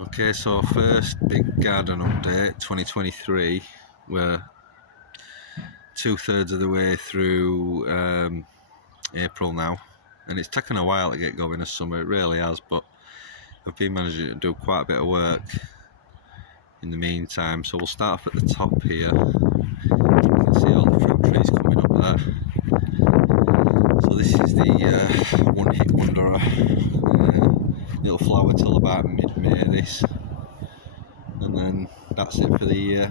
Okay, so first big garden update 2023. We're 2/3 of the way through April now, and it's taken a while to get going this summer, it really has, but I've been managing to do quite a bit of work in the meantime. So we'll start off at the top here. You can see all the fruit trees coming up there. So this is the one hit wonder. It'll flower till about mid-May this, and then that's it for the year.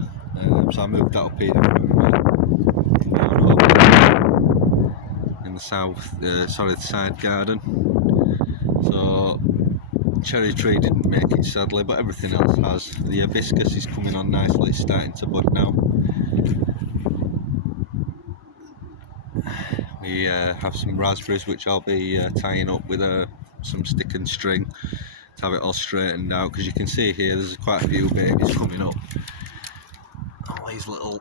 So I moved that up here in the south, the side garden. So cherry tree didn't make it sadly, but everything else has. The hibiscus is coming on nicely, it's starting to bud now. We have some raspberries which I'll be tying up with some stick and string to have it all straightened out, because you can see here there's quite a few babies coming up. All these little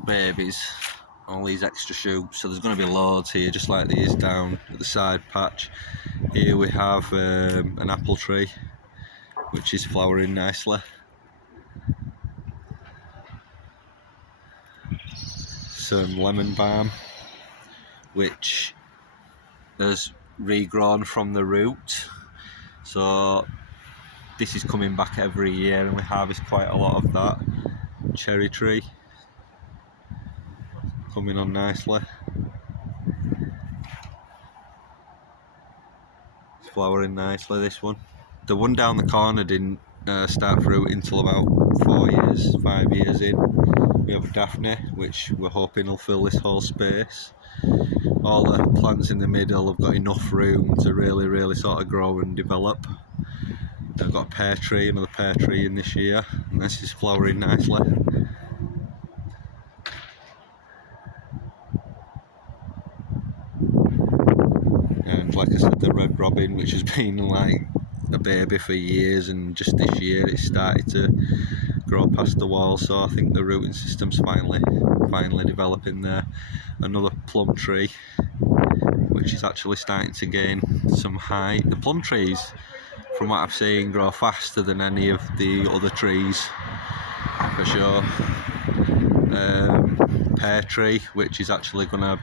babies, all these extra shoots, so there's going to be loads here just like there is down at the side patch. Here we have an apple tree which is flowering nicely. Some lemon balm which has regrown from the root, so this is coming back every year and we harvest quite a lot of that. Cherry tree coming on nicely, it's flowering nicely, this one. The one down the corner didn't start fruiting until about 5 years in. We have a Daphne which we're hoping will fill this whole space. All the plants in the middle have got enough room to really sort of grow and develop. I've got a pear tree, another pear tree in this year, and this is flowering nicely. And like I said, the red robin, which has been like a baby for years, and just this year it started to grow past the wall, so I think the rooting system's finally developing there. Another plum tree which is actually starting to gain some height. The plum trees, from what I've seen, grow faster than any of the other trees for sure. Pear tree, which is actually going to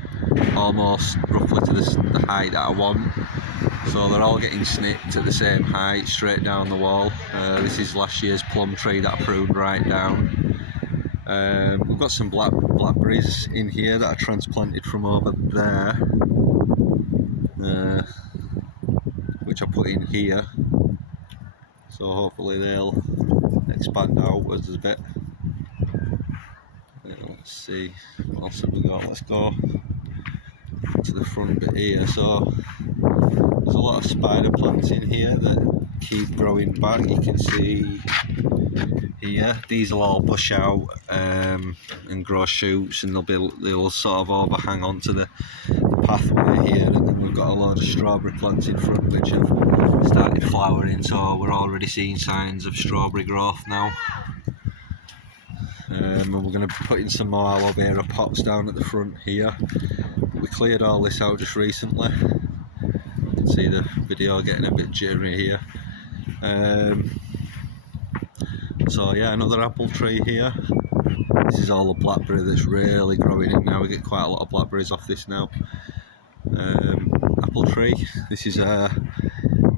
almost roughly to the height that I want, so they're all getting snipped at the same height straight down the wall. This is last year's plum tree that I pruned right down. We've got some blackberries in here that I transplanted from over there, which I put in here, so hopefully they'll expand outwards a bit. Let's see what else have we got. Let's go to the front bit here. So there's a lot of spider plants in here that keep growing back. You can see here, these will all bush out and grow shoots, and they'll sort of overhang onto the pathway here. And then we've got a lot of strawberry plants in front which have started flowering, so we're already seeing signs of strawberry growth now. And we're going to be putting some more aloe vera pots down at the front here. We cleared all this out just recently. You can see the video getting a bit jittery here. So yeah, another apple tree here. This is all the blackberry that's really growing in now. We get quite a lot of blackberries off this now. Apple tree. This is a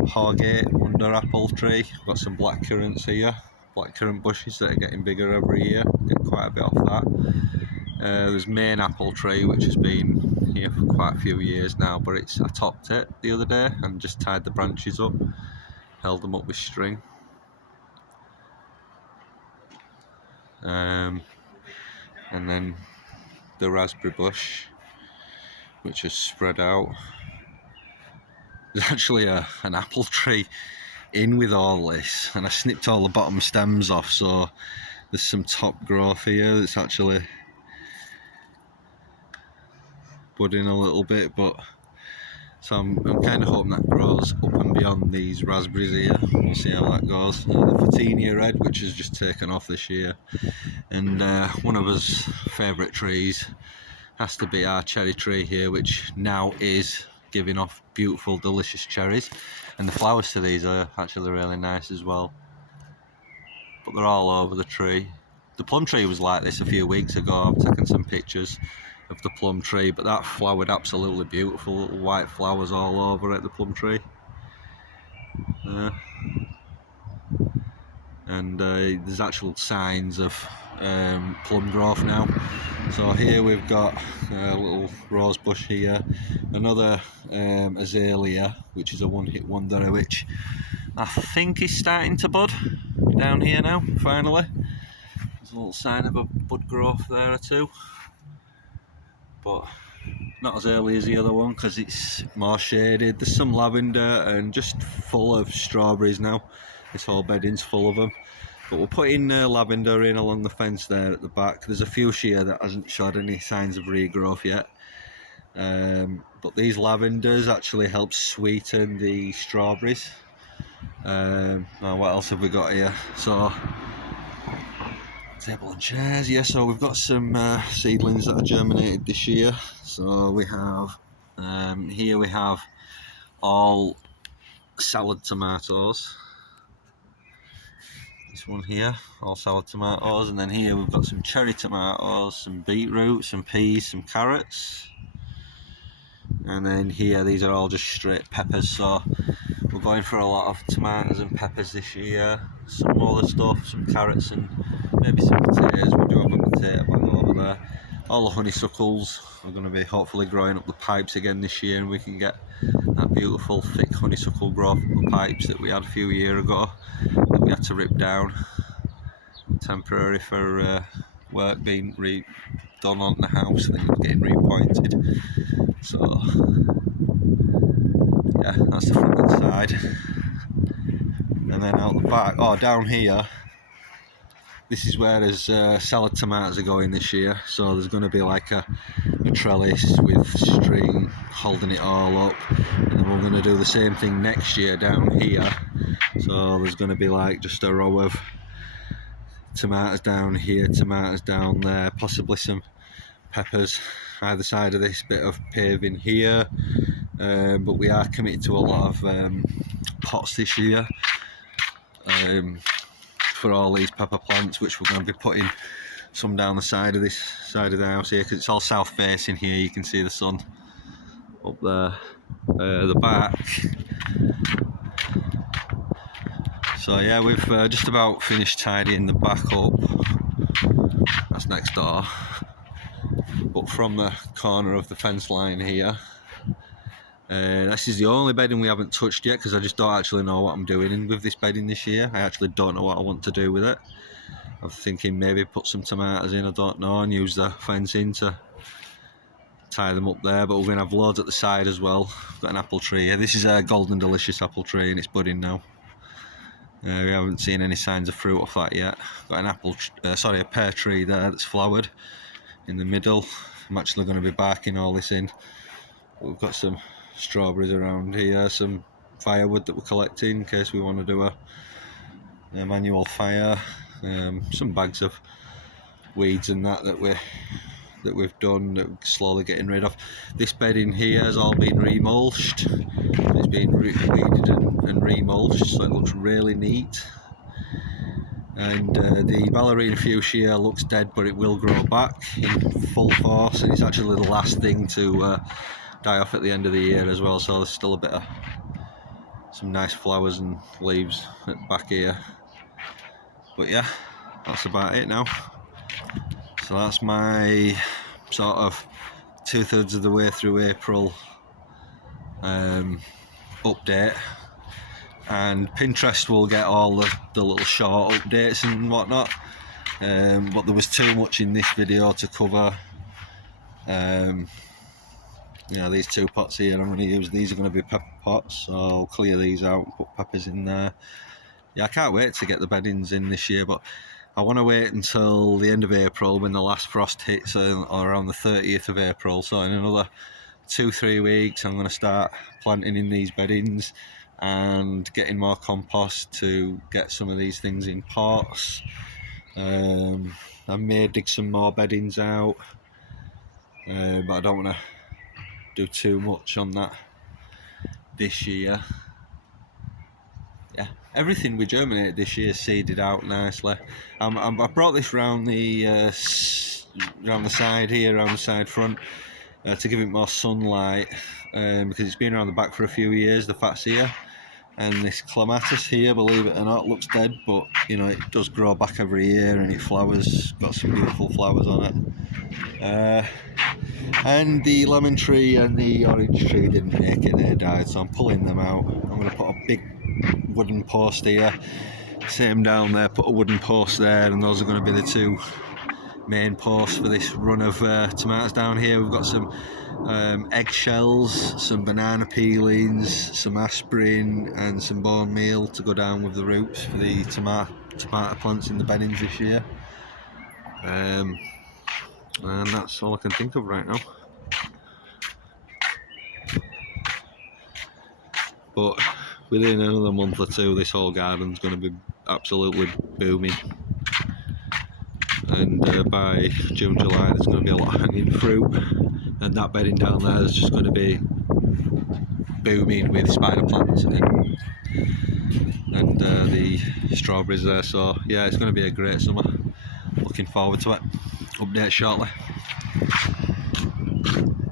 Hargate wonder apple tree. We've got some black currants here. Blackcurrant bushes that are getting bigger every year. Get quite a bit off that. There's main apple tree which has been here for quite a few years now, but I topped it the other day and just tied the branches up, held them up with string. And then the raspberry bush which is spread out. There's actually an apple tree in with all this, and I snipped all the bottom stems off, so there's some top growth here that's actually budding a little bit, but so I'm kind of hoping that grows up and beyond these raspberries here. We'll see how that goes. The Photinia red, which has just taken off this year, and one of us favourite trees has to be our cherry tree here, which now is giving off beautiful delicious cherries, and the flowers to these are actually really nice as well. but they're all over the tree. The plum tree was like this a few weeks ago. I've taken some pictures of the plum tree, but that flowered absolutely beautiful, little white flowers all over it, the plum tree. And there's actual signs of plum growth now. So here we've got a little rose bush here, another azalea, which is a one-hit wonder, which I think is starting to bud down here now, finally. There's a little sign of a bud growth there or two, but not as early as the other one because it's more shaded. There's some lavender and just full of strawberries now. This whole bedding's full of them. But we're putting lavender in along the fence there at the back. There's a fuchsia that hasn't showed any signs of regrowth yet. But these lavenders actually help sweeten the strawberries. Now what else have we got here? So, table and chairs, yeah, so we've got some seedlings that are germinated this year. So we have, here we have all salad tomatoes. This one here, all salad tomatoes, and then here we've got some cherry tomatoes, some beetroot, some peas, some carrots, and then here these are all just straight peppers. So we're going for a lot of tomatoes and peppers this year, some other stuff, some carrots and maybe some potatoes. We do have a potato plant over there. All the honeysuckles are going to be hopefully growing up the pipes again this year, and we can get that beautiful thick honeysuckle growth up the pipes that we had a few years ago that we had to rip down temporary for work being done on the house and getting repointed. So yeah, that's the front and side. And then out the back, down here, this is where there's salad tomatoes are going this year. So there's going to be like a trellis with string holding it all up, and then we're going to do the same thing next year down here. So there's going to be like just a row of tomatoes down here, tomatoes down there, possibly some peppers either side of this bit of paving here. But we are committed to a lot of pots this year for all these pepper plants, which we're going to be putting some down the side of this side of the house here because it's all south facing here. You can see the sun up there, the back. So yeah, we've just about finished tidying the back up. That's next door. But from the corner of the fence line here, this is the only bedding we haven't touched yet because I just don't actually know what I'm doing with this bedding this year. I actually don't know what I want to do with it. I'm thinking maybe put some tomatoes in, I don't know, and use the fencing to tie them up there. But we're going to have loads at the side as well. We've got an apple tree here. This is a Golden Delicious apple tree and it's budding now. We haven't seen any signs of fruit off that yet. Got an a pear tree there that's flowered in the middle. I'm actually going to be barking all this in. But we've got some strawberries around here, some firewood that we're collecting in case we want to do a manual fire. Some bags of weeds and that we've done that we're slowly getting rid of. This bed in here has all been remulched. It's been weeded and remulched, so it looks really neat. And the ballerina fuchsia looks dead, but it will grow back in full force, and it's actually the last thing to die off at the end of the year as well. So there's still a bit of some nice flowers and leaves at the back here. But yeah, that's about it now. So that's my sort of 2/3 of the way through April update, and Pinterest will get all the little short updates and whatnot, but there was too much in this video to cover. These two pots here, I'm going to use, these are going to be pepper pots, so I'll clear these out and put peppers in there. Yeah, I can't wait to get the beddings in this year, but I want to wait until the end of April when the last frost hits, or around the 30th of April. So in another 2-3 weeks I'm going to start planting in these beddings and getting more compost to get some of these things in pots. I may dig some more beddings out, but I don't want to do too much on that this year. yeah, everything we germinated this year seeded out nicely. I brought this round the round the side here, around the side front, to give it more sunlight, because it's been around the back for a few years, the Fatsia. And this clematis here, believe it or not, looks dead, but you know, it does grow back every year and it flowers, got some beautiful flowers on it. And the lemon tree and the orange tree didn't make it, they died, so I'm pulling them out. I'm going to put a big wooden post here, same down there, put a wooden post there, and those are going to be the two main posts for this run of tomatoes down here. We've got some eggshells, some banana peelings, some aspirin and some bone meal to go down with the roots for the tomato plants in the beddings this year. And that's all I can think of right now. But within another month or two, this whole garden's going to be absolutely booming. And by June, July, there's going to be a lot of hanging fruit, and that bedding down there is just going to be booming with spider plants and the strawberries there. So yeah, it's going to be a great summer. Looking forward to it. Update shortly.